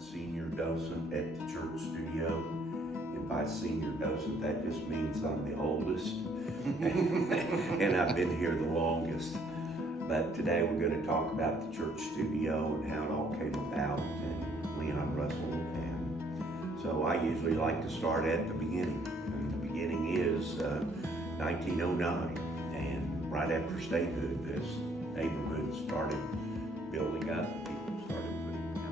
Senior Docent at the Church Studio. And by Senior Docent, that just means I'm the oldest. And I've been here the longest. But today we're going to talk about the Church Studio and how it all came about, and Leon Russell. And so I usually like to start at the beginning. And the beginning is 1909. And right after statehood, this neighborhood started building up. People started putting houses.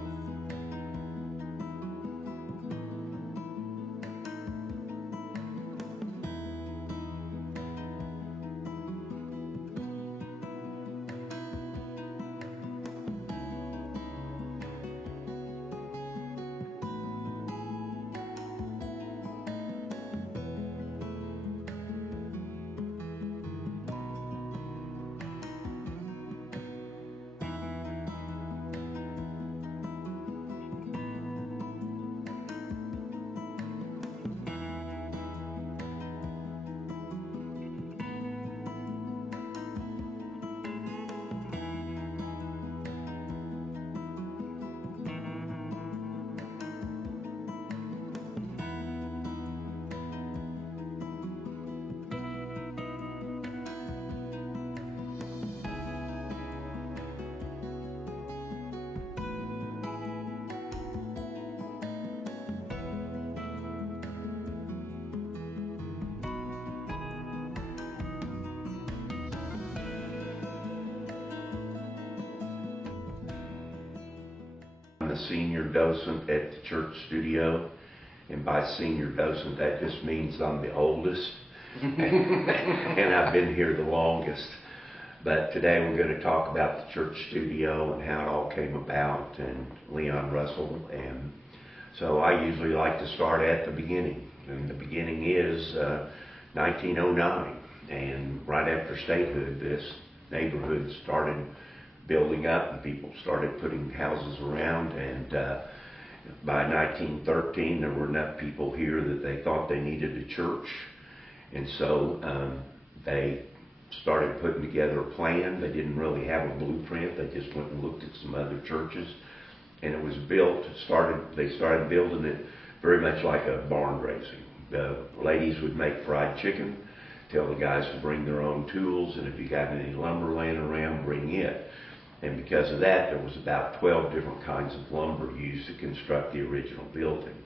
I'm the Senior Docent at the Church Studio, and by Senior Docent, that just means I'm the oldest, and I've been here the longest. But today we're going to talk about the Church Studio and how it all came about, and Leon Russell. And so I usually like to start at the beginning, and the beginning is 1909, and right after statehood, this neighborhood started building up and people started putting houses around, and by 1913 there were enough people here that they thought they needed a church, and so they started putting together a plan. They didn't really have a blueprint. They just went and looked at some other churches, and it was built. They started building it very much like a barn raising. The ladies would make fried chicken, tell the guys to bring their own tools, and if you got any lumber laying around, bring it. And because of that, there was about 12 different kinds of lumber used to construct the original building.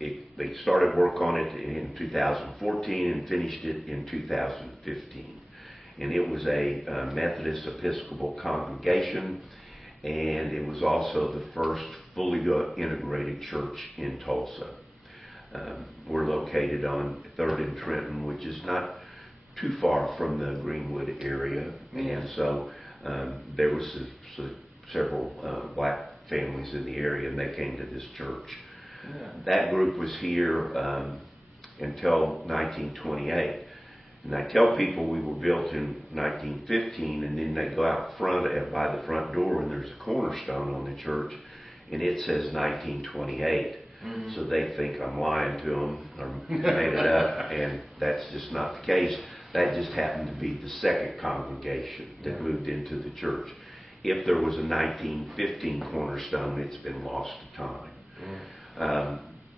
They started work on it in 2014 and finished it in 2015. And it was a Methodist Episcopal congregation, and it was also the first fully integrated church in Tulsa. We're located on 3rd and Trenton, which is not too far from the Greenwood area, and so there was several black families in the area, and they came to this church. Yeah. That group was here until 1928. And I tell people we were built in 1915, and then they go out front by the front door, and there's a cornerstone on the church, and it says 1928. Mm-hmm. So they think I'm lying to them or made it up, and that's just not the case. That just happened to be the second congregation that moved into the church. If there was a 1915 cornerstone, it's been lost to time.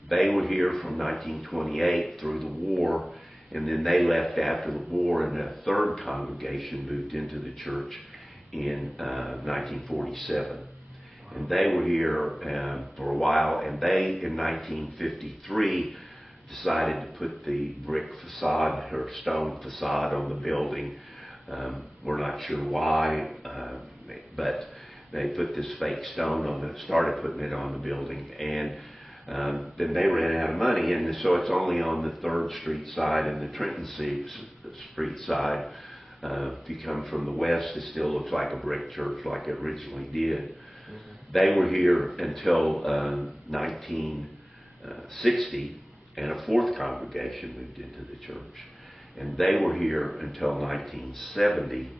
They were here from 1928 through the war, and then they left after the war, and a third congregation moved into the church in 1947. And they were here for a while, and they, in 1953, decided to put the brick facade or stone facade on the building. We're not sure why, but they put this fake stone on it, started putting it on the building, and then they ran out of money, and so it's only on the 3rd Street side and the Trenton Street side. If you come from the west, it still looks like a brick church like it originally did. Mm-hmm. They were here until 1960, and a fourth congregation moved into the church. And they were here until 1970,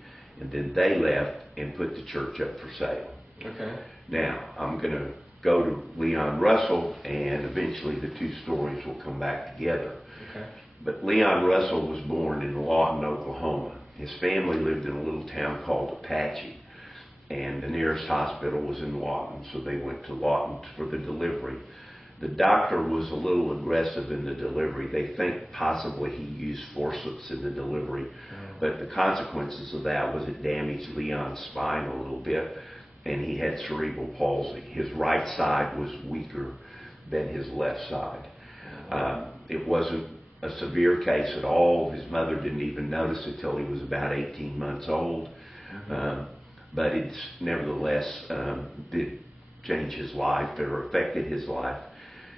and then they left and put the church up for sale. Okay. Now, I'm going to go to Leon Russell, and eventually the two stories will come back together. Okay. But Leon Russell was born in Lawton, Oklahoma. His family lived in a little town called Apache. and the nearest hospital was in Lawton, so they went to Lawton for the delivery. The doctor was a little aggressive in the delivery. They think possibly he used forceps in the delivery, but the consequences of that was it damaged Leon's spine a little bit, and he had cerebral palsy. His right side was weaker than his left side. It wasn't a severe case at all. His mother didn't even notice it till he was about 18 months old. But it's nevertheless did change his life or affected his life.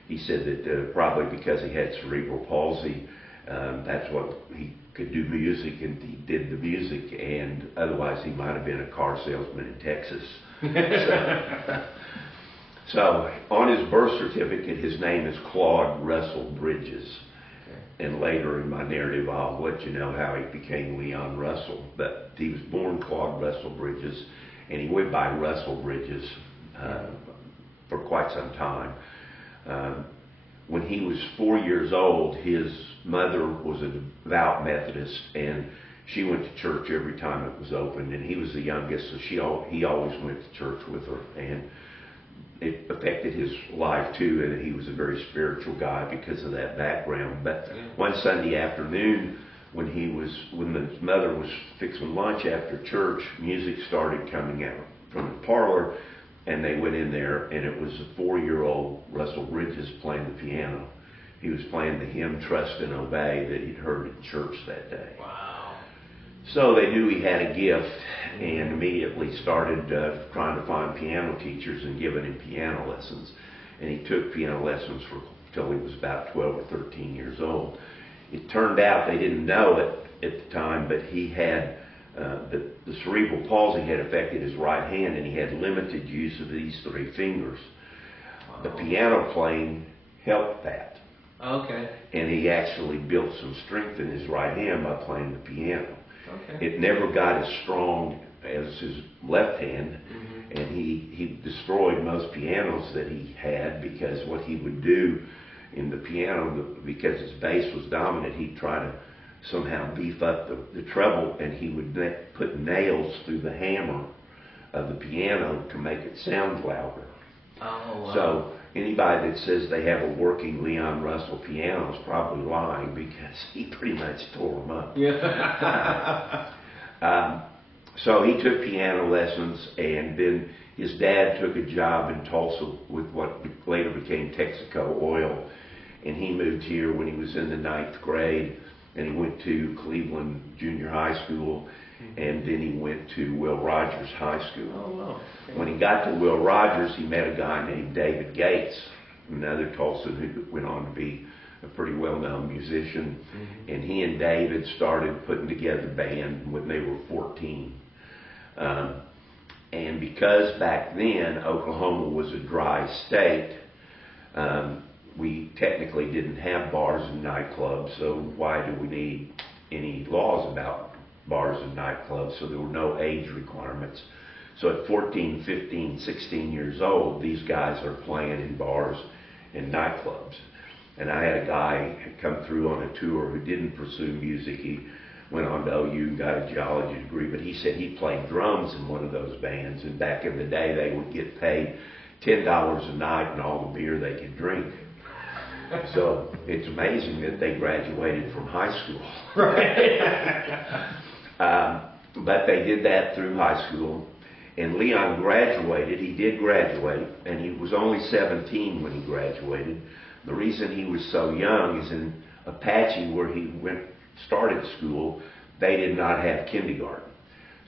He said that probably because he had cerebral palsy, that's what he could do music, and he did the music, and otherwise he might have been a car salesman in Texas. So on his birth certificate, his name is Claude Russell Bridges. And later in my narrative, I'll let you know how he became Leon Russell. But he was born Claude Russell Bridges, and he went by Russell Bridges for quite some time. When he was 4 years old, his mother was a devout Methodist, and she went to church every time it was open. And he was the youngest, so he always went to church with her. And it affected his life too, and he was a very spiritual guy because of that background. But one Sunday afternoon, when his mother was fixing lunch after church, music started coming out from the parlor, and they went in there, and it was a 4-year-old Russell Bridges playing the piano. He was playing the hymn "Trust and Obey" that he'd heard in church that day. Wow. So they knew he had a gift, and immediately started trying to find piano teachers and giving him piano lessons. And he took piano lessons until he was about 12 or 13 years old. It turned out, they didn't know it at the time, but he had the cerebral palsy had affected his right hand, and he had limited use of these 3 fingers. Wow. The piano playing helped that. Okay. And he actually built some strength in his right hand by playing the piano. Okay. It never got as strong as his left hand, and he destroyed most pianos that he had, because what he would do in the piano, because his bass was dominant, he'd try to somehow beef up the treble, and he would put nails through the hammer of the piano to make it sound louder. Oh, wow. So anybody that says they have a working Leon Russell piano is probably lying, because he pretty much tore them up. Yeah. So he took piano lessons, and then his dad took a job in Tulsa with what later became Texaco Oil, and he moved here when he was in the 9th grade, and he went to Cleveland Junior High School, and then he went to Will Rogers High School. Oh, wow. Okay. When he got to Will Rogers, he met a guy named David Gates, another Tulsan who went on to be a pretty well-known musician. And he and David started putting together a band when they were 14. And because back then Oklahoma was a dry state, we technically didn't have bars and nightclubs, so why do we need any laws about bars and nightclubs? So there were no age requirements. So at 14, 15, 16 years old, these guys are playing in bars and nightclubs. And I had a guy come through on a tour who didn't pursue music. He went on to OU and got a geology degree, but he said he played drums in one of those bands, and back in the day they would get paid $10 a night and all the beer they could drink. So it's amazing that they graduated from high school. Right. But they did that through high school. And Leon graduated. He did graduate, and he was only 17 when he graduated. The reason he was so young is in Apache, where he started school, they did not have kindergarten.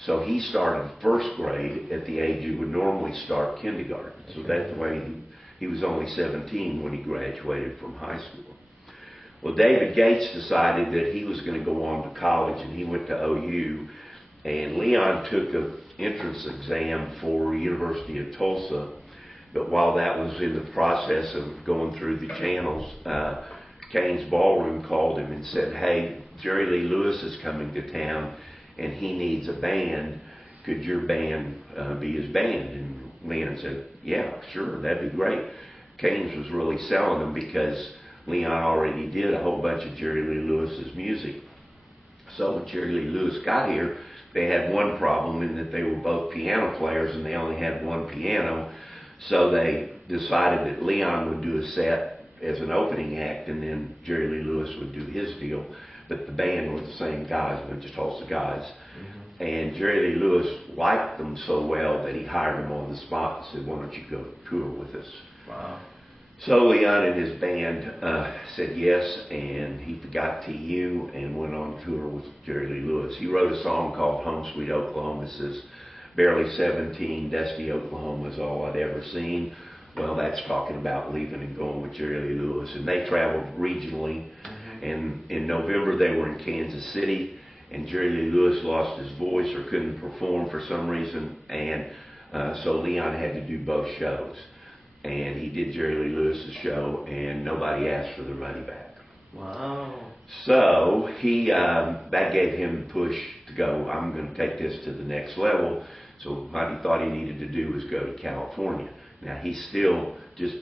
So he started 1st grade at the age you would normally start kindergarten. So that's why he was only 17 when he graduated from high school. Well, David Gates decided that he was going to go on to college, and he went to OU. And Leon took an entrance exam for University of Tulsa. But while that was in the process of going through the channels, Kane's Ballroom called him and said, "Hey, Jerry Lee Lewis is coming to town, and he needs a band. Could your band be his band?" And Leon said, "Yeah, sure, that'd be great." Kane's was really selling them because Leon already did a whole bunch of Jerry Lee Lewis's music. So when Jerry Lee Lewis got here, they had one problem in that they were both piano players and they only had one piano. So they decided that Leon would do a set as an opening act and then Jerry Lee Lewis would do his deal. But the band were the same guys, a bunch of Tulsa guys. And Jerry Lee Lewis liked them so well that he hired them on the spot and said, "Why don't you go tour with us?" Wow. So Leon and his band said yes, and he forgot TU and went on tour with Jerry Lee Lewis. He wrote a song called Home Sweet Oklahoma. It says, "Barely 17, dusty Oklahoma is all I'd ever seen." Well, that's talking about leaving and going with Jerry Lee Lewis. And they traveled regionally. And in November, they were in Kansas City. And Jerry Lee Lewis lost his voice or couldn't perform for some reason. And so Leon had to do both shows. And he did Jerry Lee Lewis's show, and nobody asked for their money back. Wow. So that gave him the push to go, "I'm going to take this to the next level." So what he thought he needed to do was go to California. Now he's still just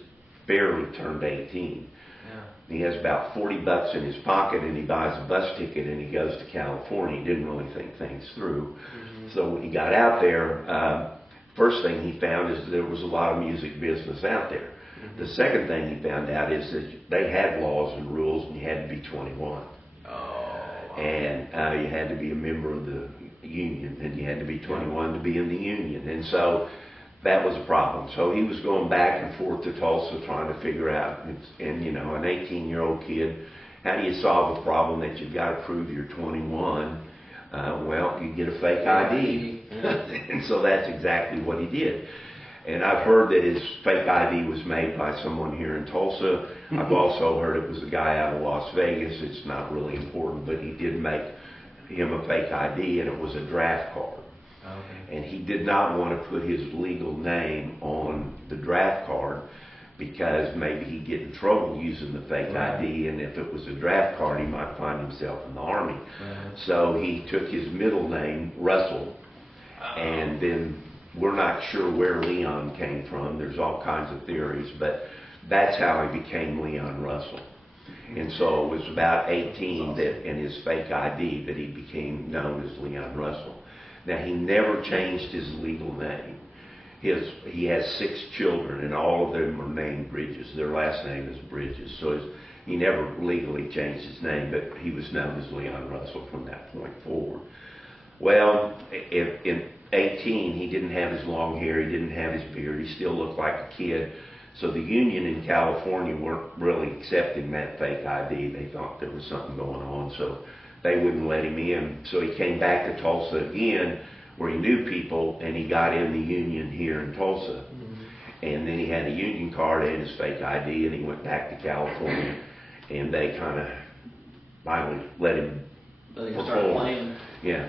barely turned 18. Yeah. He has about $40 in his pocket, and he buys a bus ticket and he goes to California. He didn't really think things through. So when he got out there, first thing he found is there was a lot of music business out there. The second thing he found out is that they had laws and rules, and you had to be 21. Oh. And you had to be a member of the union, and you had to be 21 to be in the union. And so that was a problem. So he was going back and forth to Tulsa trying to figure out, and you know, an 18-year-old kid, how do you solve a problem that you've got to prove you're 21? Well, you get a fake ID. And so that's exactly what he did. And I've heard that his fake ID was made by someone here in Tulsa. I've also heard it was a guy out of Las Vegas. It's not really important, but he did make him a fake ID, and it was a draft card. Okay. And he did not want to put his legal name on the draft card because maybe he'd get in trouble using the fake ID, and if it was a draft card, he might find himself in the Army. So he took his middle name, Russell, and then we're not sure where Leon came from. There's all kinds of theories, but that's how he became Leon Russell. And so it was about 18 that, in his fake ID, that he became known as Leon Russell. Now, he never changed his legal name. He has 6 children, and all of them are named Bridges. Their last name is Bridges. So he never legally changed his name, but he was known as Leon Russell from that point forward. Well, in 18, he didn't have his long hair, he didn't have his beard, he still looked like a kid. So the union in California weren't really accepting that fake ID. They thought there was something going on, so they wouldn't let him in. So he came back to Tulsa again, where he knew people, and he got in the union here in Tulsa. And then he had a union card and his fake ID, and he went back to California, and they kind of finally let him start playing. Yeah.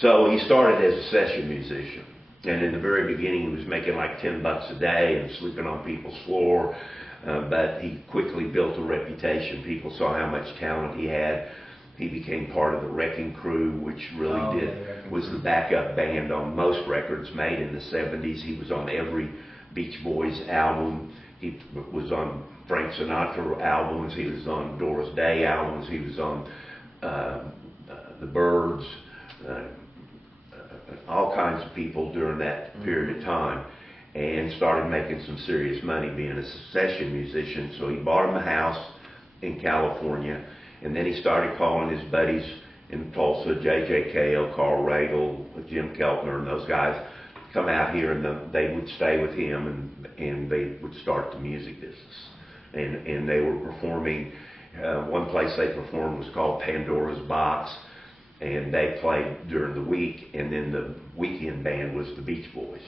So he started as a session musician. And in the very beginning, he was making like $10 a day and sleeping on people's floor. But he quickly built a reputation. People saw how much talent he had. He became part of the Wrecking Crew, which really was the backup band on most records made in the 70s. He was on every Beach Boys album. He was on Frank Sinatra albums. He was on Doris Day albums. He was on the Byrds. All kinds of people during that period of time, and started making some serious money being a session musician. So he bought him a house in California, and then he started calling his buddies in Tulsa, J.J. Cale, Carl Regal, Jim Keltner, and those guys come out here, and they would stay with him, and they would start the music business. And they were performing, one place they performed was called Pandora's Box, and they played during the week, and then the weekend band was the Beach Boys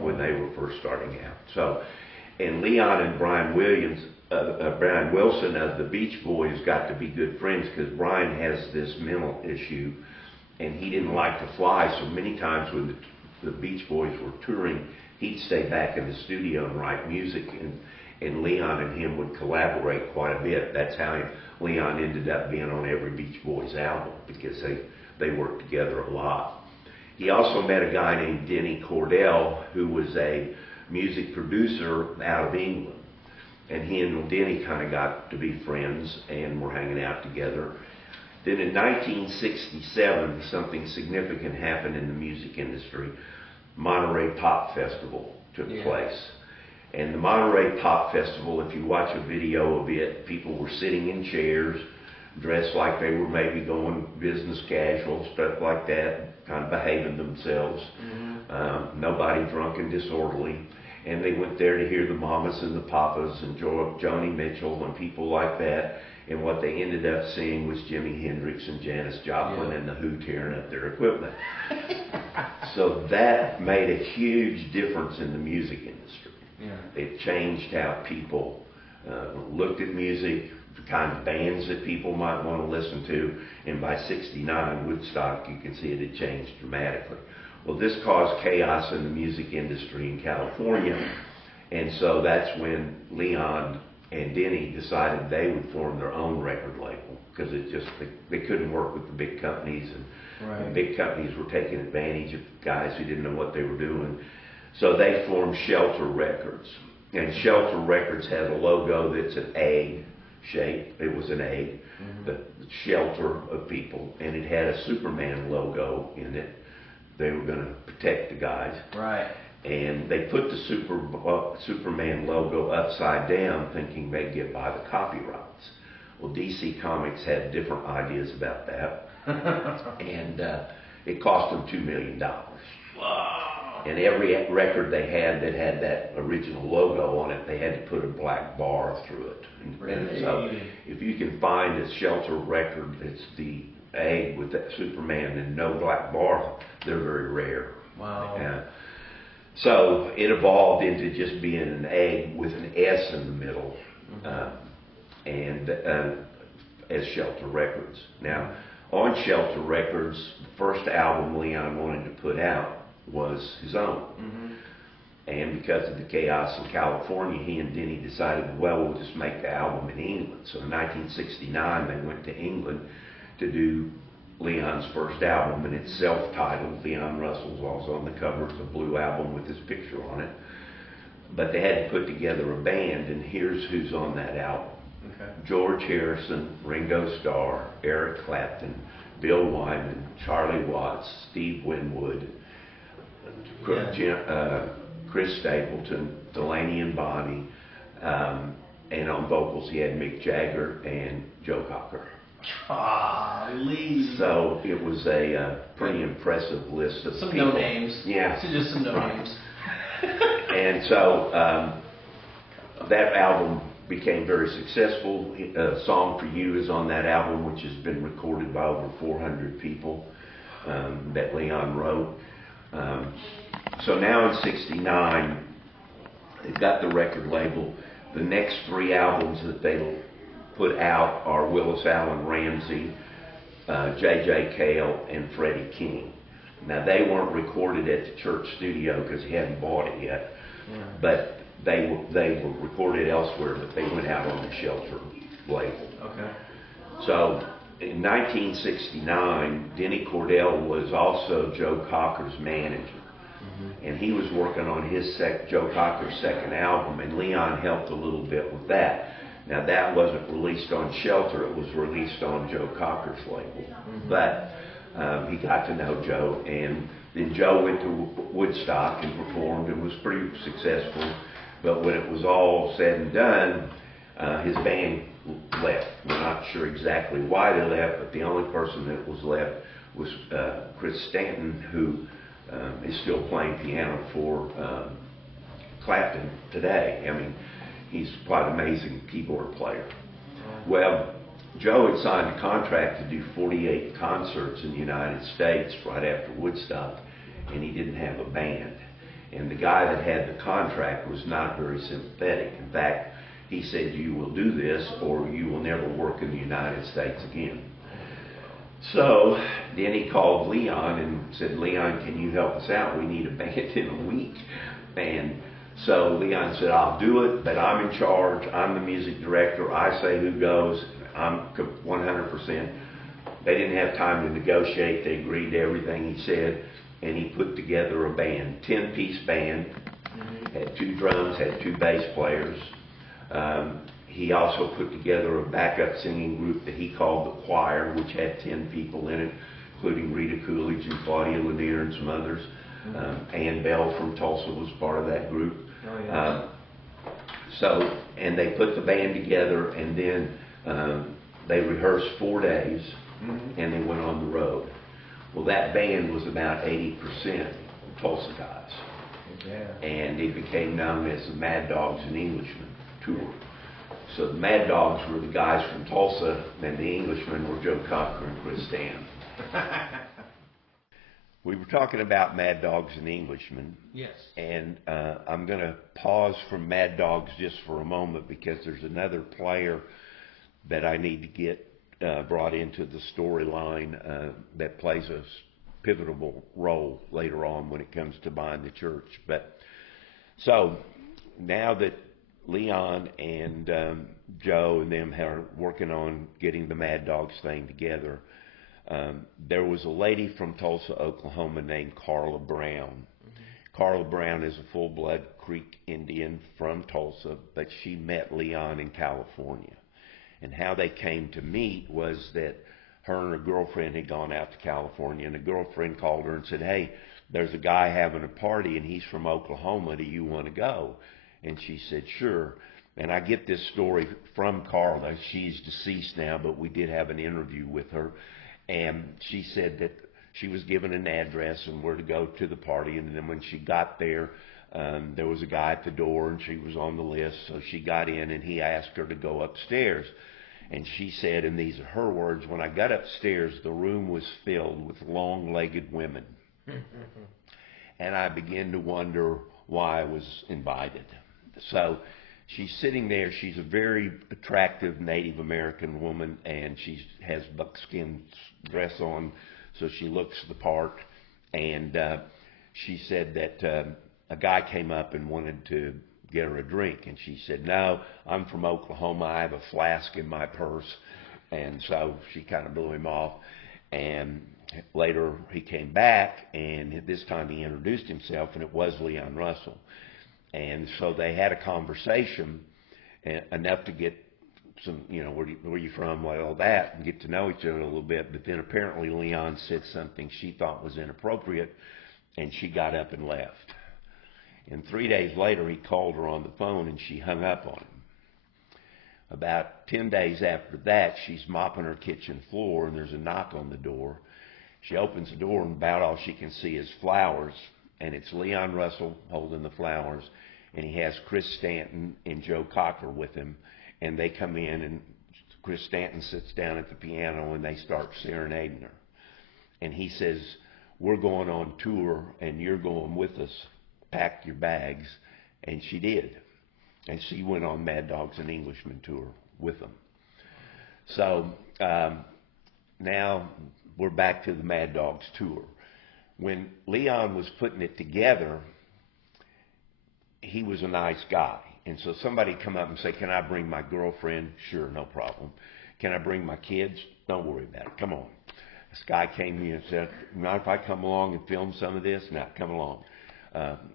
when they were first starting out. So, and Leon and Brian Wilson of the Beach Boys got to be good friends because Brian has this mental issue, and he didn't like to fly. So many times when the Beach Boys were touring, he'd stay back in the studio and write music, and Leon and him would collaborate quite a bit. That's how Leon ended up being on every Beach Boys album, because they worked together a lot. He also met a guy named Denny Cordell, who was a music producer out of England. And he and Denny kind of got to be friends and were hanging out together. Then in 1967, something significant happened in the music industry. Monterey Pop Festival took place. And the Monterey Pop Festival, if you watch a video of it, people were sitting in chairs, dressed like they were maybe going business casual, stuff like that, kind of behaving themselves. Nobody drunk and disorderly. And they went there to hear the Mamas and the Papas and Joni Mitchell and people like that. And what they ended up seeing was Jimi Hendrix and Janis Joplin and the Who tearing up their equipment. So that made a huge difference in the music industry. It changed how people looked at music, the kind of bands that people might want to listen to. And by '69, Woodstock, you can see it had changed dramatically. Well, this caused chaos in the music industry in California. And so that's when Leon and Denny decided they would form their own record label, because they couldn't work with the big companies, and the big companies were taking advantage of guys who didn't know what they were doing. So they formed Shelter Records, and Shelter Records had a logo that's an egg shape. It was an egg, the shelter of people, and it had a Superman logo in it. They were going to protect the guys. And they put the Superman logo upside down, thinking they'd get by the copyrights. Well, DC Comics had different ideas about that, and it cost them $2 million. Wow. And every record they had that had that original logo on it, they had to put a black bar through it. And so, if you can find a Shelter record that's the egg with that Superman and no black bar, they're very rare. Wow. So it evolved into just being an egg with an S in the middle, and as Shelter Records. Now, on Shelter Records, the first album Leon wanted to put out was his own. And because of the chaos in California, he and Denny decided, well, we'll just make the album in England. So in 1969, they went to England to do Leon's first album, and it's self-titled. Leon Russell's also on the cover. It's a blue album with his picture on it. But they had to put together a band, and here's who's on that album. George Harrison, Ringo Starr, Eric Clapton, Bill Wyman, Charlie Watts, Steve Winwood, Chris Stapleton, Delaney and Bonnie, and on vocals he had Mick Jagger and Joe Cocker. So it was a pretty impressive list of some people. No names. Yeah. So just some no names. And so that album became very successful. Song for You is on that album, which has been recorded by over 400 people that Leon wrote. So now in '69, they've got the record label. The next 3 albums that they put out are Willis Allen Ramsey, J.J. Cale, and Freddie King. Now, they weren't recorded at the Church Studio because he hadn't bought it yet, but they were recorded elsewhere, but they went out on the Shelter label. So in 1969, Denny Cordell was also Joe Cocker's manager. And he was working on Joe Cocker's second album, and Leon helped a little bit with that. Now, that wasn't released on Shelter, it was released on Joe Cocker's label. But he got to know Joe, and then Joe went to Woodstock and performed and was pretty successful. But when it was all said and done, his band left. We're not sure exactly why they left, but the only person that was left was Chris Stanton, who is still playing piano for Clapton today. I mean, he's quite an amazing keyboard player. Well, Joe had signed a contract to do 48 concerts in the United States right after Woodstock, and he didn't have a band. And the guy that had the contract was not very sympathetic. In fact, he said, you will do this or you will never work in the United States again. So then he called Leon and said, Leon, can you help us out? We need a band in a week. And so Leon said, I'll do it, but I'm in charge. I'm the music director. I say who goes. I'm 100%. They didn't have time to negotiate. They agreed to everything he said. And he put together a band, 10-piece band, had 2 drums, had 2 bass players. he also put together a backup singing group that he called the Choir, which had 10 people in it, including Rita Coolidge and Claudia Lanier and some others. Ann Bell from Tulsa was part of that group. Oh, yeah. And they put the band together, and then they rehearsed 4 days, and they went on the road. Well, that band was about 80% Tulsa guys. Yeah. And it became known as the Mad Dogs and Englishmen tour. So the Mad Dogs were the guys from Tulsa, and the Englishmen were Joe Cocker and Chris Stanton. We were talking about Mad Dogs and Englishmen. Yes. And I'm going to pause from Mad Dogs just for a moment because there's another player that I need to get brought into the storyline that plays a pivotal role later on when it comes to buying the church. But so now that Leon and Joe and them are working on getting the Mad Dogs thing together, there was a lady from Tulsa, Oklahoma named Carla Brown. Carla Brown is a full-blood Creek Indian from Tulsa, but she met Leon in California. And how they came to meet was that her and her girlfriend had gone out to California, and the girlfriend called her and said, "Hey, there's a guy having a party, and he's from Oklahoma. Do you want to go?" And she said, "Sure." And I get this story from Carla. She's deceased now, but we did have an interview with her. And she said that she was given an address and where to go to the party. And then when she got there, there was a guy at the door, and she was on the list. So she got in, and he asked her to go upstairs. And she said, and these are her words, "When I got upstairs, the room was filled with long-legged women." And I began to wonder why I was invited. So she's sitting there. She's a very attractive Native American woman, and she has buckskin dress on, so she looks the part. And she said that a guy came up and wanted to get her a drink, and she said, "No, I'm from Oklahoma. I have a flask in my purse." And so she kind of blew him off. And later he came back, and this time he introduced himself, and it was Leon Russell. And so they had a conversation enough to get some, where you from, all that, and get to know each other a little bit. But then apparently Leon said something she thought was inappropriate, and she got up and left. And 3 days later, he called her on the phone, and she hung up on him. About 10 days after that, she's mopping her kitchen floor, and there's a knock on the door. She opens the door, and about all she can see is flowers, and it's Leon Russell holding the flowers, and he has Chris Stanton and Joe Cocker with him, and they come in, and Chris Stanton sits down at the piano, and they start serenading her. And he says, "We're going on tour, and you're going with us. Pack your bags." And she did. And she went on Mad Dogs and Englishmen tour with them. So now we're back to the Mad Dogs tour. When Leon was putting it together, he was a nice guy. And so somebody come up and say, "Can I bring my girlfriend?" "Sure, no problem." "Can I bring my kids?" "Don't worry about it. Come on." This guy came in and said, "Not if I come along and film some of this?" "No, come along."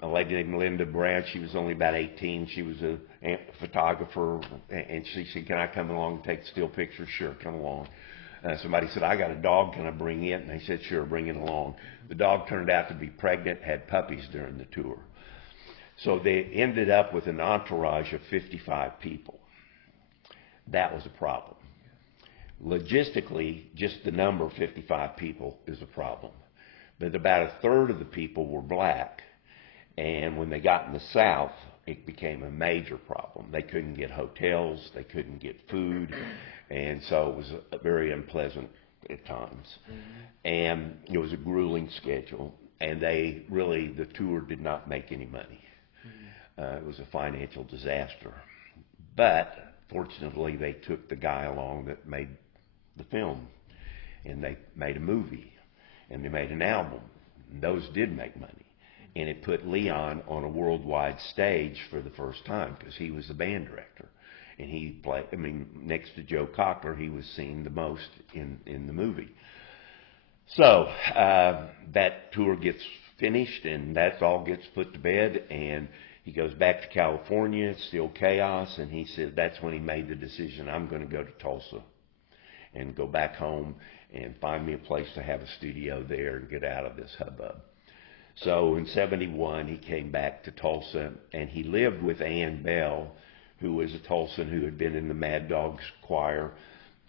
A lady named Linda Brad, she was only about 18. She was a photographer, and she said, "Can I come along and take still pictures?" "Sure, come along." Somebody said, "I got a dog, can I bring it?" And they said, "Sure, bring it along." The dog turned out to be pregnant, had puppies during the tour. So they ended up with an entourage of 55 people. That was a problem. Logistically, just the number 55 people is a problem. But about a third of the people were black. And when they got in the South, it became a major problem. They couldn't get hotels, they couldn't get food, and so it was very unpleasant at times. And it was a grueling schedule, and the tour did not make any money. It was a financial disaster. But fortunately, they took the guy along that made the film, and they made a movie, and they made an album. And those did make money. And it put Leon on a worldwide stage for the first time because he was the band director. And he played, next to Joe Cocker, he was seen the most in the movie. So that tour gets finished, and that all gets put to bed, and He goes back to California, it's still chaos, and he said that's when he made the decision, I'm going to go to Tulsa and go back home and find me a place to have a studio there and get out of this hubbub. So in 71, he came back to Tulsa, and he lived with Ann Bell, who was a Tulsan who had been in the Mad Dogs choir,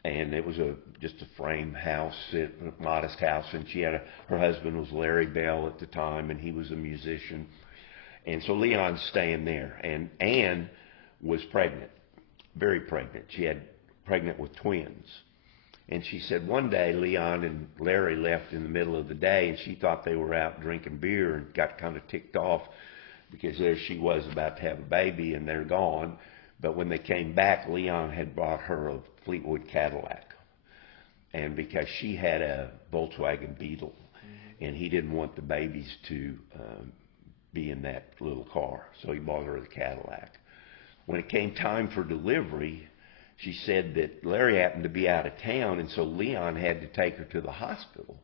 and it was just a frame house, a modest house, and her husband was Larry Bell at the time, and he was a musician. And so Leon's staying there, and Ann was pregnant, very pregnant. She had pregnant with twins. And she said one day Leon and Larry left in the middle of the day, and she thought they were out drinking beer and got kind of ticked off because there she was about to have a baby and they're gone. But when they came back, Leon had brought her a Fleetwood Cadillac, and because she had a Volkswagen Beetle, and he didn't want the babies to be in that little car, so he bought her the Cadillac. When it came time for delivery, she said that Larry happened to be out of town, and so Leon had to take her to the hospital.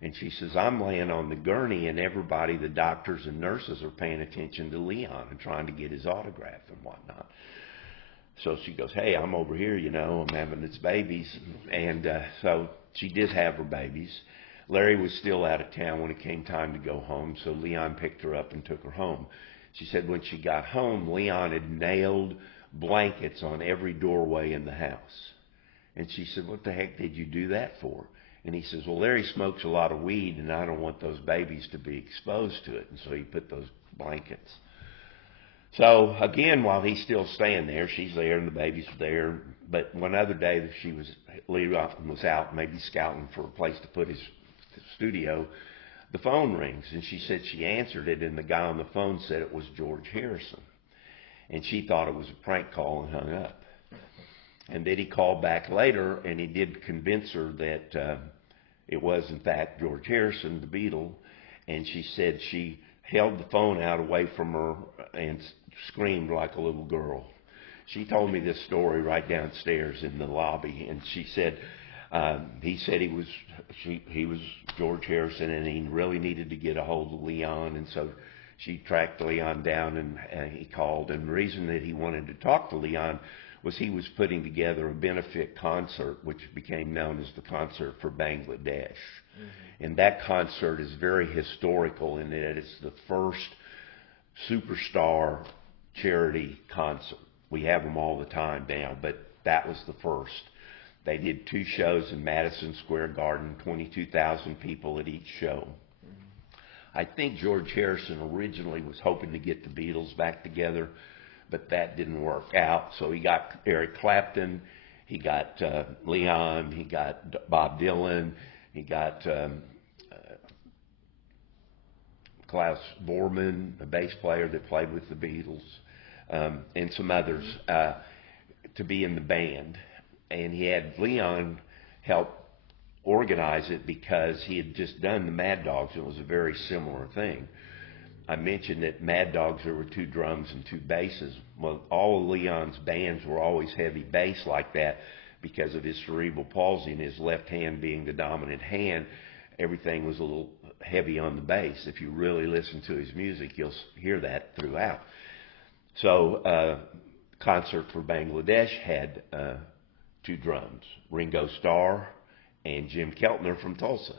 And she says, I'm laying on the gurney, and everybody, the doctors and nurses, are paying attention to Leon and trying to get his autograph and whatnot. So she goes, hey, I'm over here, I'm having his babies. And so she did have her babies. Larry was still out of town when it came time to go home, so Leon picked her up and took her home. She said when she got home, Leon had nailed blankets on every doorway in the house. And she said, what the heck did you do that for? And he says, well, Larry smokes a lot of weed, and I don't want those babies to be exposed to it. And so he put those blankets. So again, while he's still staying there, she's there and the baby's there. But one other day, Leon was out maybe scouting for a place to put his studio. The phone rings, and she said she answered it, and the guy on the phone said it was George Harrison. And she thought it was a prank call and hung up. And then he called back later, and he did convince her that it was, in fact, George Harrison, the Beatle. And she said she held the phone out away from her and screamed like a little girl. She told me this story right downstairs in the lobby, and she said he said he was George Harrison, and he really needed to get a hold of Leon, and so she tracked Leon down, and he called. And the reason that he wanted to talk to Leon was he was putting together a benefit concert, which became known as the Concert for Bangladesh. Mm-hmm. And that concert is very historical in that it's the first superstar charity concert. We have them all the time now, but that was the first. They did 2 shows in Madison Square Garden, 22,000 people at each show. I think George Harrison originally was hoping to get the Beatles back together, but that didn't work out. So he got Eric Clapton, he got Leon, he got Bob Dylan, he got Klaus Vormann, a bass player that played with the Beatles, and some others to be in the band. And he had Leon help organize it because he had just done the Mad Dogs, and it was a very similar thing. I mentioned that Mad Dogs, there were 2 drums and 2 basses. Well, all of Leon's bands were always heavy bass like that because of his cerebral palsy and his left hand being the dominant hand. Everything was a little heavy on the bass. If you really listen to his music, you'll hear that throughout. So Concert for Bangladesh had 2 drums, Ringo Starr and Jim Keltner from Tulsa.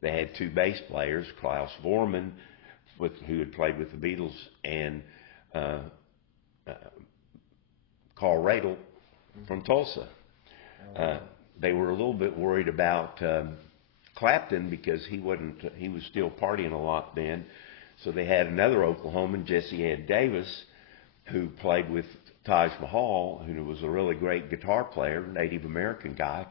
They had 2 bass players, Klaus Vormann, who had played with the Beatles, and Carl Radle from Tulsa. They were a little bit worried about Clapton because he was still partying a lot then. So they had another Oklahoman, Jesse Ed Davis, who played with Taj Mahal, who was a really great guitar player, Native American guy,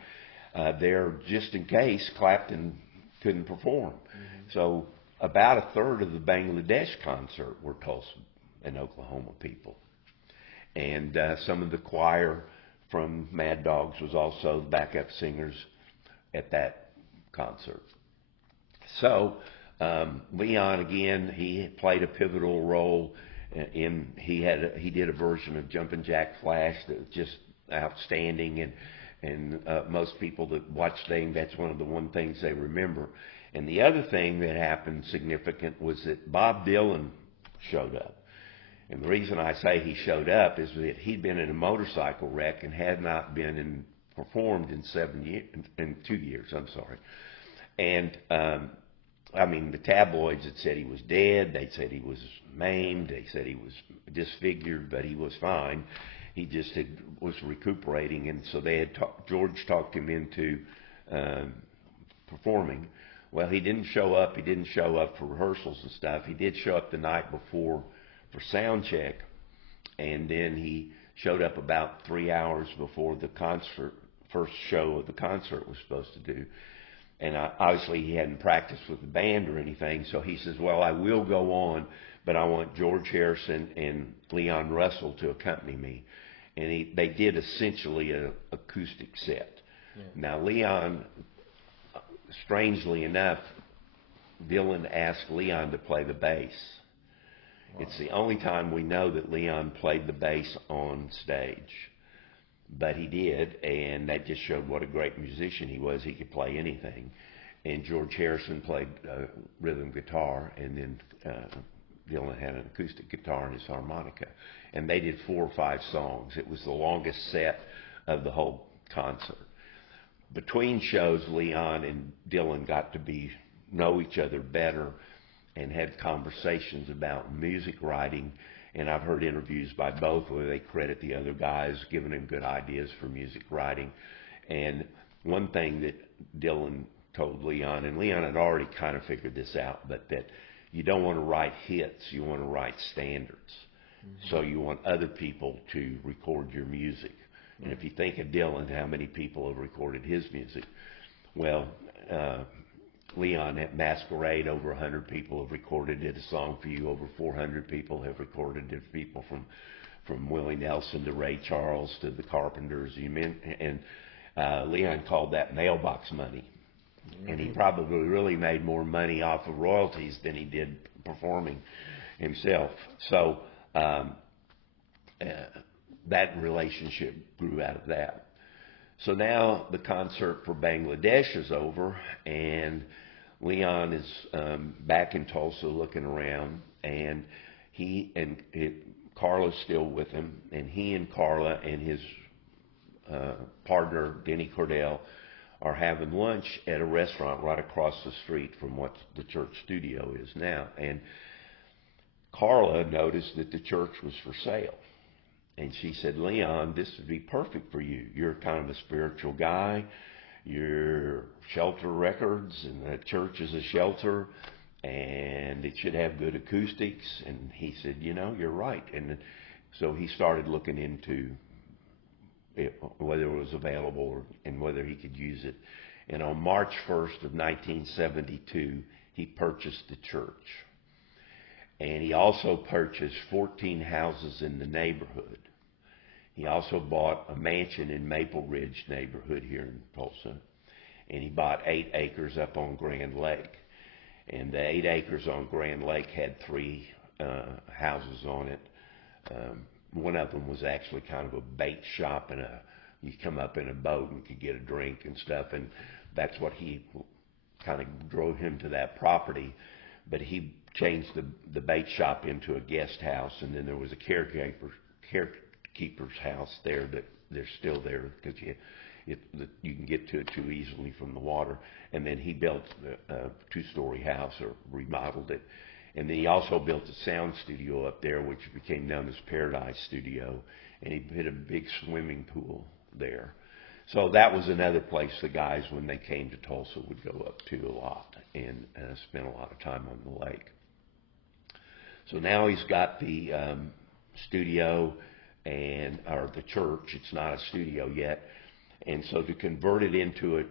there just in case Clapton couldn't perform. Mm-hmm. So about a third of the Bangladesh concert were Tulsa and Oklahoma people. And some of the choir from Mad Dogs was also backup singers at that concert. So Leon, again, he played a pivotal role he did a version of Jumpin' Jack Flash that was just outstanding, and most people that watch things, that's one of the things they remember. And the other thing that happened significant was that Bob Dylan showed up. And the reason I say he showed up is that he'd been in a motorcycle wreck and had not been performed in 2 years. I'm sorry. And I mean, the tabloids had said he was dead. They said he was maimed. They said he was disfigured, but he was fine. He just was recuperating, and so they had George talked him into performing. Well, he didn't show up. He didn't show up for rehearsals and stuff. He did show up the night before for sound check, and then he showed up about 3 hours before the concert, first show of the concert was supposed to do. And obviously he hadn't practiced with the band or anything, so he says, well, I will go on, but I want George Harrison and Leon Russell to accompany me. And they did essentially an acoustic set. Yeah. Now, Leon, strangely enough, Dylan asked Leon to play the bass. Wow. It's the only time we know that Leon played the bass on stage. But he did, and that just showed what a great musician he was. He could play anything. And George Harrison played rhythm guitar, and then Dylan had an acoustic guitar and his harmonica. And they did 4 or 5 songs. It was the longest set of the whole concert. Between shows, Leon and Dylan got to know each other better and had conversations about music writing. And I've heard interviews by both where they credit the other guys, giving them good ideas for music writing. And one thing that Dylan told Leon, and Leon had already kind of figured this out, but that you don't want to write hits, you want to write standards. Mm-hmm. So you want other people to record your music. Mm-hmm. And if you think of Dylan, how many people have recorded his music? Well, Leon at Masquerade, over 100 people have recorded it. A Song for You, over 400 people have recorded it. People from Willie Nelson to Ray Charles to the Carpenters. And Leon called that mailbox money. Mm-hmm. And he probably really made more money off of royalties than he did performing himself. So that relationship grew out of that. So now the concert for Bangladesh is over, and Leon is back in Tulsa looking around, and Carla's still with him, and he and Carla and his partner, Denny Cordell, are having lunch at a restaurant right across the street from what the church studio is now. And Carla noticed that the church was for sale. And she said, Leon, this would be perfect for you. You're kind of a spiritual guy. You're Shelter Records, and the church is a shelter, and it should have good acoustics. And he said, you're right. And so he started looking into whether it was available and whether he could use it. And on March 1st of 1972, he purchased the church. And he also purchased 14 houses in the neighborhood. He also bought a mansion in Maple Ridge neighborhood here in Tulsa. And he bought 8 acres up on Grand Lake. And the 8 acres on Grand Lake had 3 houses on it. One of them was actually kind of a bait shop, and you come up in a boat and could get a drink and stuff. And that's what he kind of drove him to that property. But he changed the bait shop into a guest house, and then there was a caretaker's house there that they're still there because you can get to it too easily from the water. And then he built a 2-story house, or remodeled it. And then he also built a sound studio up there, which became known as Paradise Studio, and he put a big swimming pool there. So that was another place the guys, when they came to Tulsa, would go up to a lot and spend a lot of time on the lake. So now he's got the studio or the church. It's not a studio yet. And so to convert it into a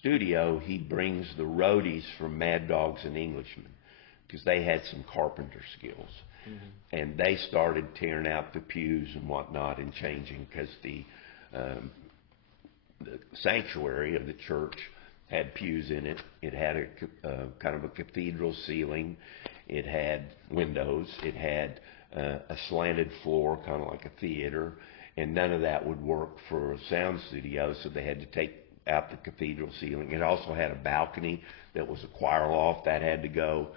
studio, he brings the roadies from Mad Dogs and Englishmen, because they had some carpenter skills. Mm-hmm. And they started tearing out the pews and whatnot and changing, because the sanctuary of the church had pews in it. It had a kind of a cathedral ceiling. It had windows. It had a slanted floor, kind of like a theater. And none of that would work for a sound studio, so they had to take out the cathedral ceiling. It also had a balcony that was a choir loft. That had to go.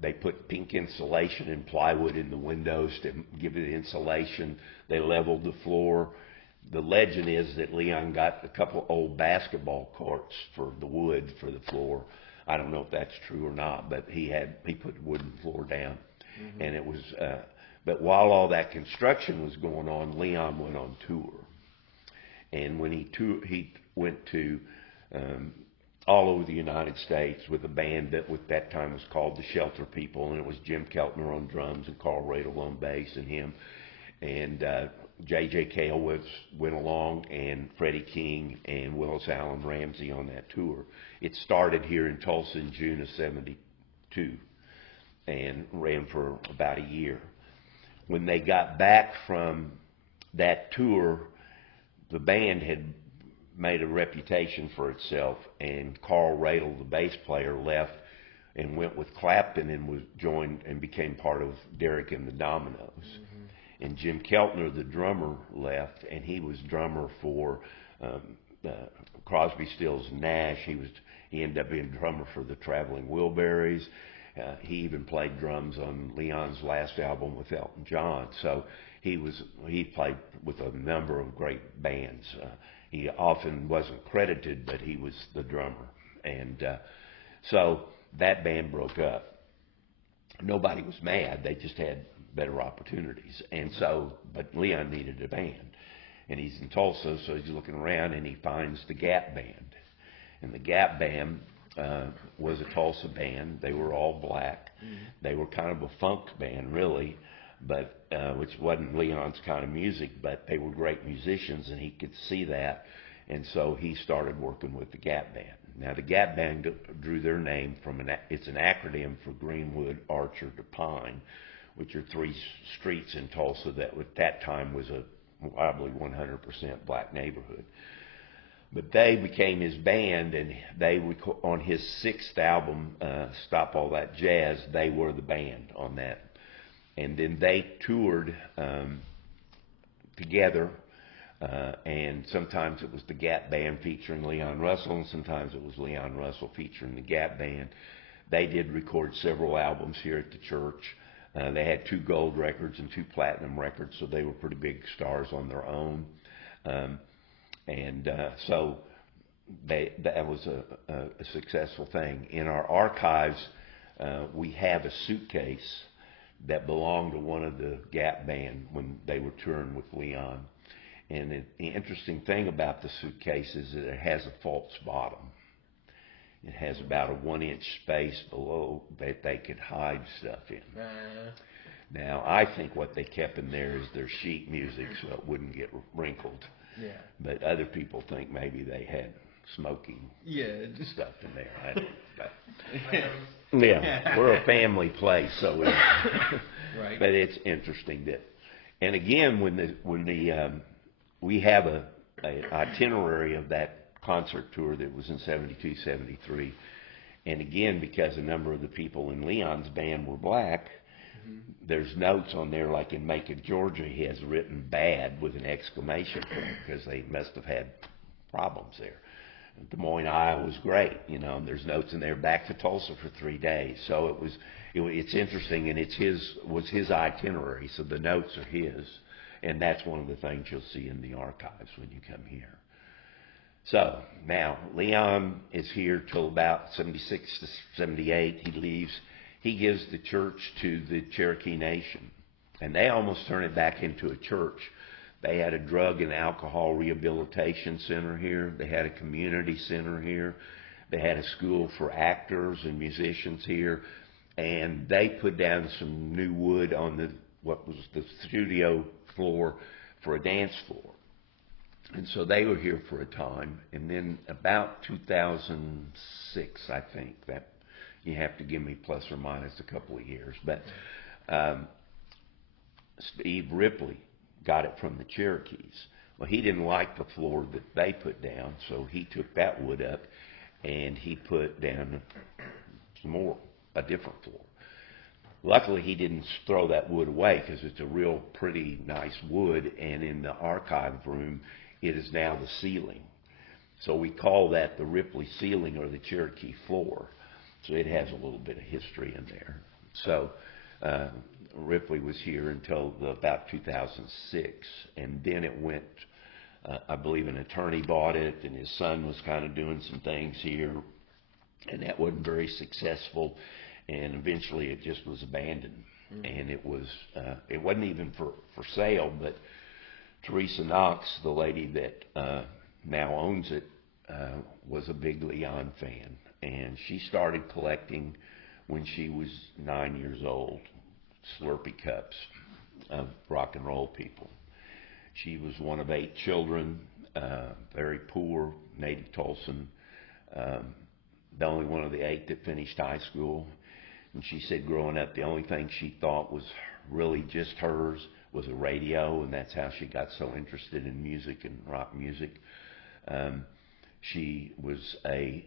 They put pink insulation and plywood in the windows to give it insulation. They leveled the floor. The legend is that Leon got a couple old basketball courts for the wood for the floor. I don't know if that's true or not, but he put the wooden floor down. Mm-hmm. And it was, but while all that construction was going on, Leon went on tour. And when he went to all over the United States with a band that at that time was called the Shelter People, and it was Jim Keltner on drums and Carl Radel on bass and him. And J.J. Cale went along, and Freddie King and Willis Allen Ramsey on that tour. It started here in Tulsa in June of '72 and ran for about a year. When they got back from that tour, the band had made a reputation for itself, and Carl Radel, the bass player, left and went with Clapton and was joined and became part of Derek and the Dominoes. Mm-hmm. And Jim Keltner, the drummer, left, and he was drummer for Crosby, Stills, and Nash. He ended up being drummer for the Traveling Wilburys. He even played drums on Leon's last album with Elton John. So he played with a number of great bands. He often wasn't credited, but he was the drummer. And so that band broke up. Nobody was mad. They just had better opportunities. And so, but Leon needed a band. And he's in Tulsa, so he's looking around, and he finds the Gap Band. And the Gap Band was a Tulsa band. They were all black. Mm-hmm. They were kind of a funk band, really, but which wasn't Leon's kind of music, but they were great musicians, and he could see that. And so he started working with the Gap Band. Now, the Gap Band drew their name from it's an acronym for Greenwood, Archer, to Pine, which are three streets in Tulsa that at that time was a probably 100% black neighborhood. But they became his band, and they on his sixth album, Stop All That Jazz, they were the band on that. And then they toured together, and sometimes it was the Gap Band featuring Leon Russell, and sometimes it was Leon Russell featuring the Gap Band. They did record several albums here at the church. They had 2 gold records and 2 platinum records, so they were pretty big stars on their own. So that was a successful thing. In our archives, we have a suitcase that belonged to one of the Gap Band when they were touring with Leon. And the interesting thing about the suitcase is that it has a false bottom. It has about a 1-inch space below that they could hide stuff in. Now, I think what they kept in there is their sheet music so it wouldn't get wrinkled. Yeah. But other people think maybe they had smoking stuff in there. I don't know. Yeah, we're a family place, so right. But it's interesting that, and again, when we have a itinerary of that concert tour that was in '72, '73, and again, because a number of the people in Leon's band were black, there's notes on there, like in Macon, Georgia, he has written "bad" with an exclamation point because they must have had problems there. Des Moines, Iowa was great, and there's notes in there, back to Tulsa for 3 days. So it's interesting, and was his itinerary, so the notes are his, and that's one of the things you'll see in the archives when you come here. So now Leon is here till about '76 to '78. He leaves. He gives the church to the Cherokee Nation, and they almost turn it back into a church. They had a drug and alcohol rehabilitation center here. They had a community center here. They had a school for actors and musicians here, and they put down some new wood on what was the studio floor for a dance floor. And so they were here for a time, and then about 2006, I think, that you have to give me plus or minus a couple of years, but Steve Ripley got it from the Cherokees. Well, he didn't like the floor that they put down, so he took that wood up and he put down a different floor. Luckily, he didn't throw that wood away because it's a real pretty nice wood, and in the archive room, it is now the ceiling. So we call that the Ripley ceiling or the Cherokee floor. So it has a little bit of history in there. So Ripley was here until about 2006, and then it went, I believe an attorney bought it, and his son was kind of doing some things here, and that wasn't very successful, and eventually it just was abandoned. And it wasn't even for sale, but Teresa Knox, the lady that now owns it, was a big Leon fan, and she started collecting when she was 9 years old, Slurpee cups of rock and roll people. She was one of 8 children, very poor, native Tulsan, the only one of the 8 that finished high school. And she said growing up, the only thing she thought was really just hers was a radio, and that's how she got so interested in music and rock music. She was a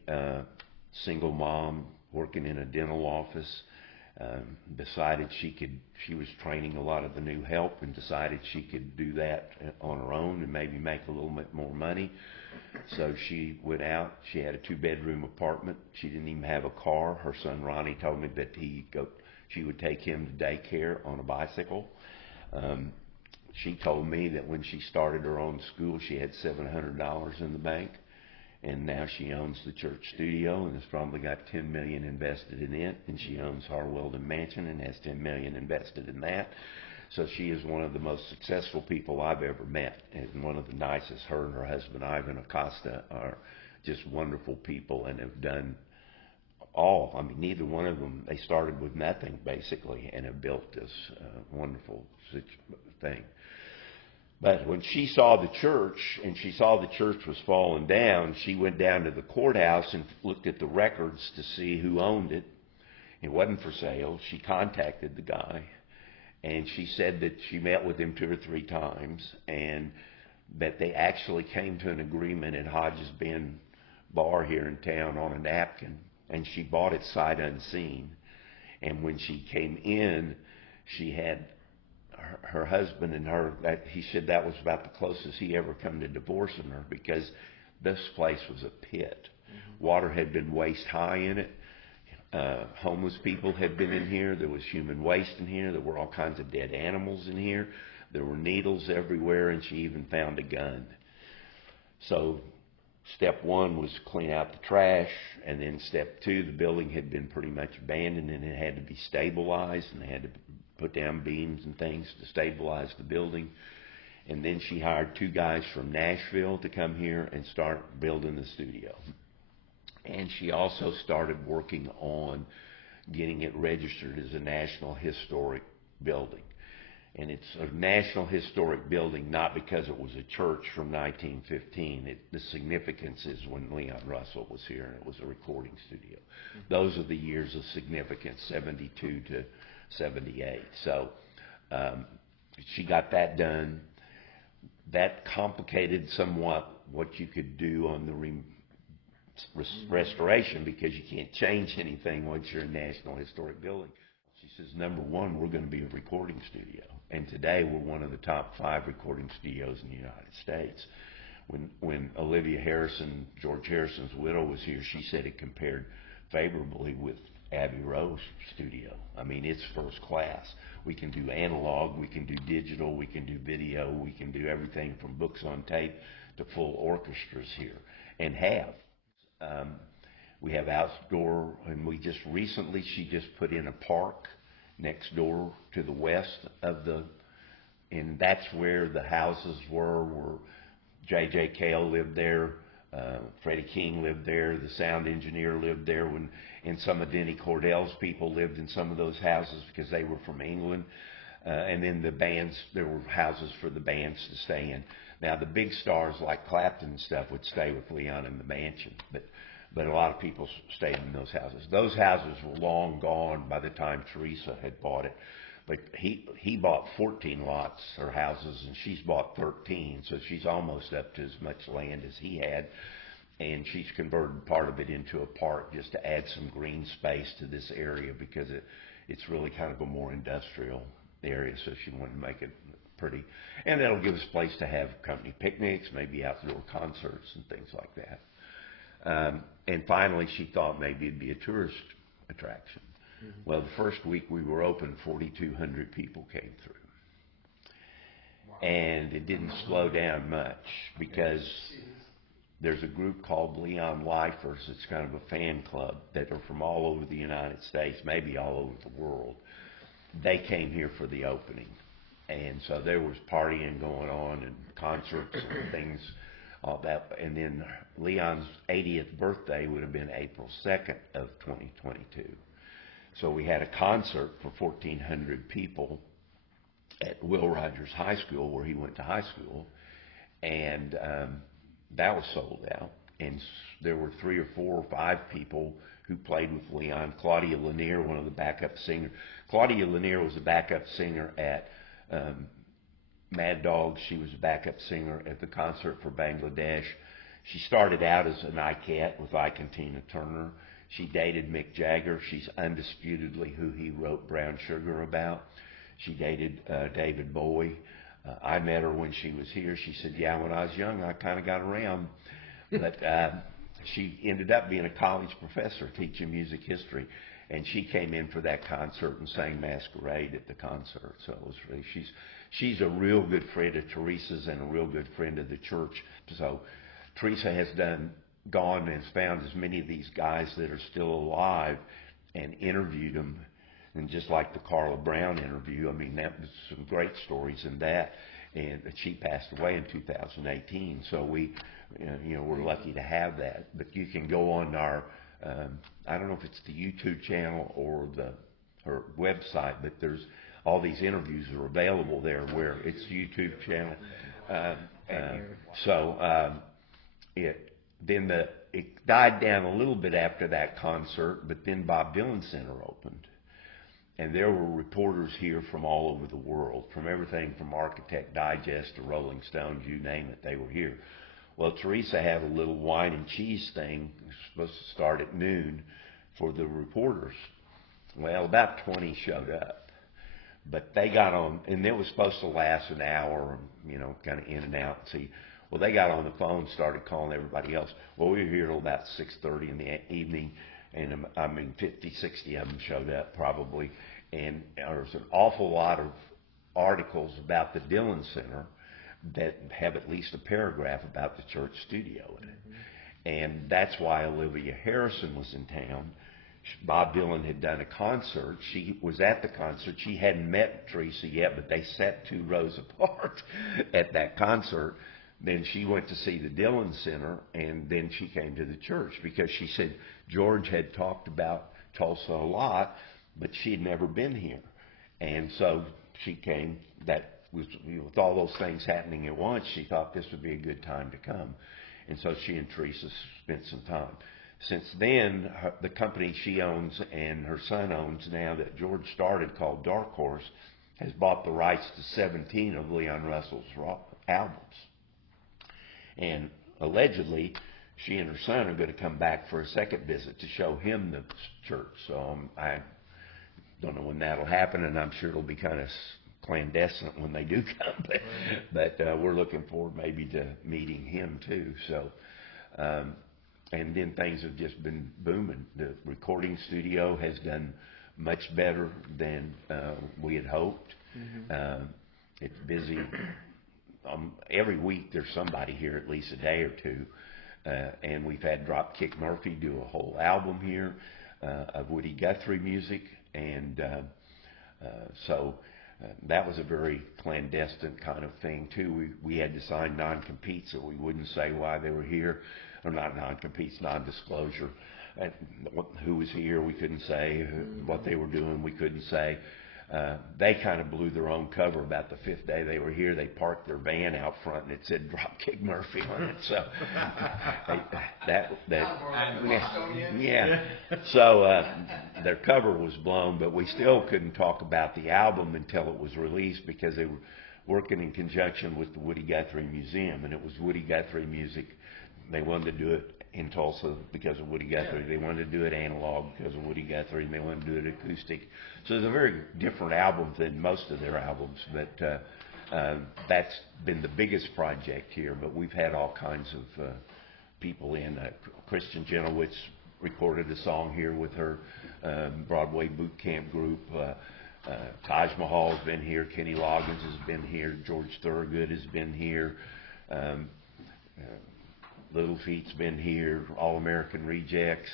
single mom working in a dental office. Decided she was training a lot of the new help, and decided she could do that on her own and maybe make a little bit more money. So she went out. She had a 2-bedroom apartment. She didn't even have a car. Her son Ronnie told me that she would take him to daycare on a bicycle. She told me that when she started her own school, she had $700 in the bank, and now she owns the church studio and has probably got $10 million invested in it, and she owns Harweldon Mansion and has $10 million invested in that. So she is one of the most successful people I've ever met, and one of the nicest. Her and her husband Ivan Acosta are just wonderful people, and have done all. I mean, neither one of them, they started with nothing basically, and have built this wonderful thing. But when she saw the church, and she saw the church was falling down, she went down to the courthouse and looked at the records to see who owned it. It wasn't for sale. She contacted the guy, and she said that she met with him 2 or 3 times, and that they actually came to an agreement at Hodges Bend Bar here in town on a napkin, and she bought it sight unseen. And when she came in, she had her husband and her, he said that was about the closest he ever come to divorcing her, because this place was a pit. Water had been waist high in it. Homeless people had been in here. There was human waste in here. There were all kinds of dead animals in here. There were needles everywhere, and she even found a gun. So step 1 was clean out the trash, and then step 2, the building had been pretty much abandoned, and it had to be stabilized, and they had to put down beams and things to stabilize the building. And then she hired 2 guys from Nashville to come here and start building the studio. And she also started working on getting it registered as a National Historic Building. And it's a National Historic Building not because it was a church from 1915. The significance is when Leon Russell was here and it was a recording studio. Those are the years of significance, 72 to 78. So she got that done. That complicated somewhat what you could do on the restoration, because you can't change anything once you're a National Historic Building. She says, number 1, we're going to be a recording studio. And today we're one of the top 5 recording studios in the United States. When Olivia Harrison, George Harrison's widow, was here, she said it compared favorably with Abbey Road's studio. I mean, it's first class. We can do analog, we can do digital, we can do video, we can do everything from books on tape to full orchestras here, and have. We have outdoor, and she just put in a park next door to the west of and that's where the houses were J.J. Cale lived there, Freddie King lived there, the sound engineer lived there, and some of Denny Cordell's people lived in some of those houses because they were from England. And then the bands, there were houses for the bands to stay in. Now the big stars like Clapton and stuff would stay with Leon in the mansion, but a lot of people stayed in those houses. Those houses were long gone by the time Teresa had bought it. But he bought 14 lots or houses, and she's bought 13, so she's almost up to as much land as he had. And she's converted part of it into a park just to add some green space to this area, because it's really kind of a more industrial area, so she wanted to make it pretty. And that'll give us a place to have company picnics, maybe outdoor concerts and things like that. And finally, she thought maybe it'd be a tourist attraction. Well, the first week we were open, 4,200 people came through. And it didn't slow down much because there's a group called Leon Lifers. It's kind of a fan club that are from all over the United States, maybe all over the world. They came here for the opening. And so there was partying going on and concerts and things, all that. And then Leon's 80th birthday would have been April 2nd of 2022. So we had a concert for 1,400 people at Will Rogers High School, where he went to high school, and that was sold out. And there were 3 or 4 or 5 people who played with Leon. Claudia Lanier, one of the backup singers. Claudia Lanier was a backup singer at Mad Dogs. She was a backup singer at the concert for Bangladesh. She started out as an ICAT with Ike and Tina Turner. She dated Mick Jagger. She's undisputedly who he wrote Brown Sugar about. She dated David Bowie. I met her when she was here. She said, yeah, when I was young, I kind of got around. But she ended up being a college professor teaching music history. And she came in for that concert and sang Masquerade at the concert. So it was really, she's a real good friend of Teresa's and a real good friend of the church. So Teresa has gone and found as many of these guys that are still alive and interviewed them. And just like the Carla Brown interview, I mean, that was some great stories in that. And she passed away in 2018, so we, we're lucky to have that. But you can go on our, I don't know if it's the YouTube channel or her website, but there's all these interviews are available there where it's YouTube channel. It died down a little bit after that concert, but then Bob Dylan Center opened. And there were reporters here from all over the world, from everything from Architect Digest to Rolling Stones, you name it, they were here. Well, Teresa had a little wine and cheese thing, it was supposed to start at noon, for the reporters. Well, about 20 showed up. But they got on, and it was supposed to last an hour, kind of in and out. See, well, they got on the phone, started calling everybody else. Well, we were here till about 6:30 in the evening. And 50, 60 of them showed up probably. And there was an awful lot of articles about the Dylan Center that have at least a paragraph about the church studio in it. And that's why Olivia Harrison was in town. Bob Dylan had done a concert. She was at the concert. She hadn't met Teresa yet, but they sat 2 rows apart at that concert. Then she went to see the Dylan Center, and then she came to the church because she said George had talked about Tulsa a lot, but she had never been here. And so she came. That was, with all those things happening at once, she thought this would be a good time to come. And so she and Teresa spent some time. Since then, the company she owns and her son owns now that George started, called Dark Horse, has bought the rights to 17 of Leon Russell's albums. And allegedly, she and her son are going to come back for a second visit to show him the church. So I don't know when that'll happen, and I'm sure it'll be kind of clandestine when they do come. But we're looking forward maybe to meeting him too. So, and then things have just been booming. The recording studio has done much better than we had hoped. It's busy. Every week there's somebody here at least a day or two, and we've had Dropkick Murphy do a whole album here of Woody Guthrie music, and so that was a very clandestine kind of thing too. We had to sign non-competes so we wouldn't say why they were here, or not non-competes, non-disclosure. Who was here we couldn't say, what they were doing we couldn't say. They kind of blew their own cover about the 5th day they were here. They parked their van out front and it said Dropkick Murphy on it. So So their cover was blown, but we still couldn't talk about the album until it was released because they were working in conjunction with the Woody Guthrie Museum, and it was Woody Guthrie music. They wanted to do it in Tulsa because of Woody Guthrie. They wanted to do it analog because of Woody Guthrie, and they wanted to do it acoustic. So it's a very different album than most of their albums, but that's been the biggest project here. But we've had all kinds of people in. Kristen Genowitz recorded a song here with her Broadway Boot Camp Group. Taj Mahal's been here. Kenny Loggins has been here. George Thorogood has been here. Little Feet's been here. All American Rejects.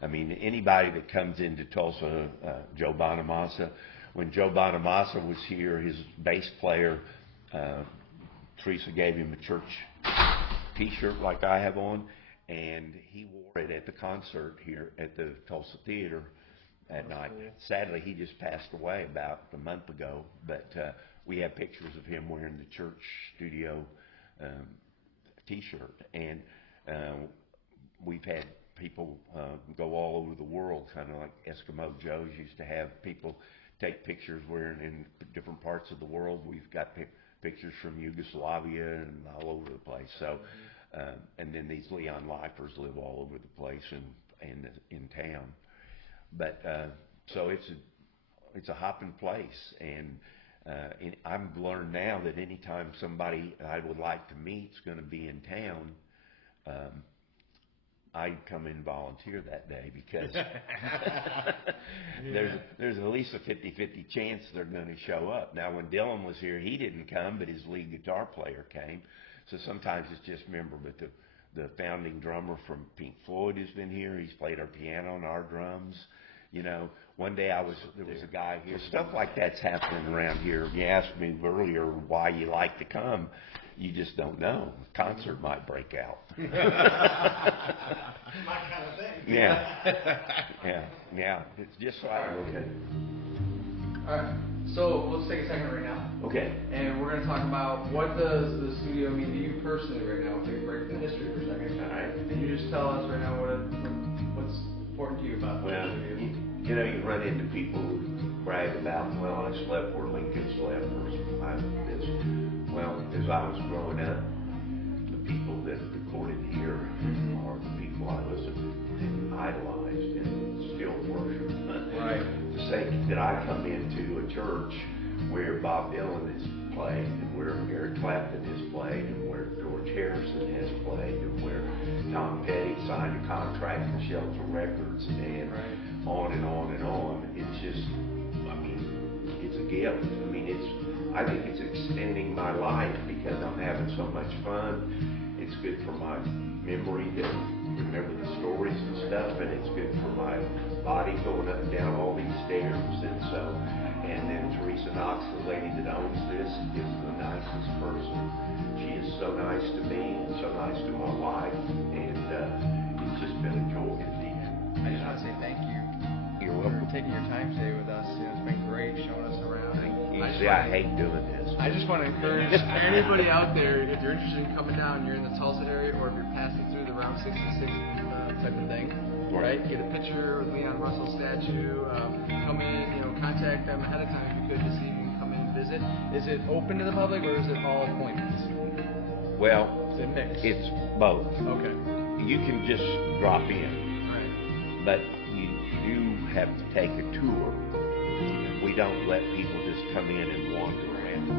I mean, anybody that comes into Tulsa, Joe Bonamassa. When Joe Bonamassa was here, his bass player, Teresa gave him a church T-shirt like I have on, and he wore it at the concert here at the Tulsa Theater at night. Sadly, he just passed away about a month ago, but we have pictures of him wearing the church studio T-shirt, and we've had people go all over the world, kind of like Eskimo Joe's used to have people take pictures wearing in different parts of the world. We've got pictures from Yugoslavia and all over the place. So, and then these Leon Lifers live all over the place and in town. But so it's a hopping place, and I've learned now that anytime somebody I would like to meet is going to be in town, I come in and volunteer that day because there's at least a 50-50 chance they're going to show up. Now, when Dylan was here, he didn't come, but his lead guitar player came. So sometimes it's just member, but the founding drummer from Pink Floyd has been here. He's played our piano and our drums. You know, one day there was a guy here. Stuff like that's happening around here. You asked me earlier why you like to come. You just don't know. A concert might break out. My kind of thing. Yeah. It's just like, okay. All right. So let's take a second right now. Okay. And we're going to talk about what does the studio mean to you personally right now. We'll take a break from the history for a second. All right. And you just tell us right now what's important to you about the studio. You know, you run into people who brag about, well, I slept where Lincoln slept, or I this. Well, as I was growing up, the people that recorded here are the people I listened to and idolized and still worship. Right. To say that I come into a church where Bob Dylan has played, and where Eric Clapton has played, and where George Harrison has played, and where Tom Petty signed a contract with Shelter Records, and on and on and on. It's just, I mean, it's a gift. I mean, I think it's extending my life because I'm having so much fun. It's good for my memory to remember the stories and stuff, and it's good for my body going up and down all these stairs. And then Teresa Knox, the lady that owns this, is the nicest person. She is so nice to me and so nice to my wife, and it's just been a joy indeed. I just want to say thank you. You're welcome. For taking your time today with us. It's been great showing us around. I hate doing this. I just want to encourage anybody out there, if you're interested in coming down, you're in the Tulsa area, or if you're passing through the Route 66 type of thing, right? Get a picture with Leon Russell's statue. Come in, contact them ahead of time if you could to see if you can come in and visit. Is it open to the public, or is it all appointments? Well, is it mixed? It's both. Okay. You can just drop in, right? But you do have to take a tour. We don't let people just come in and wander around.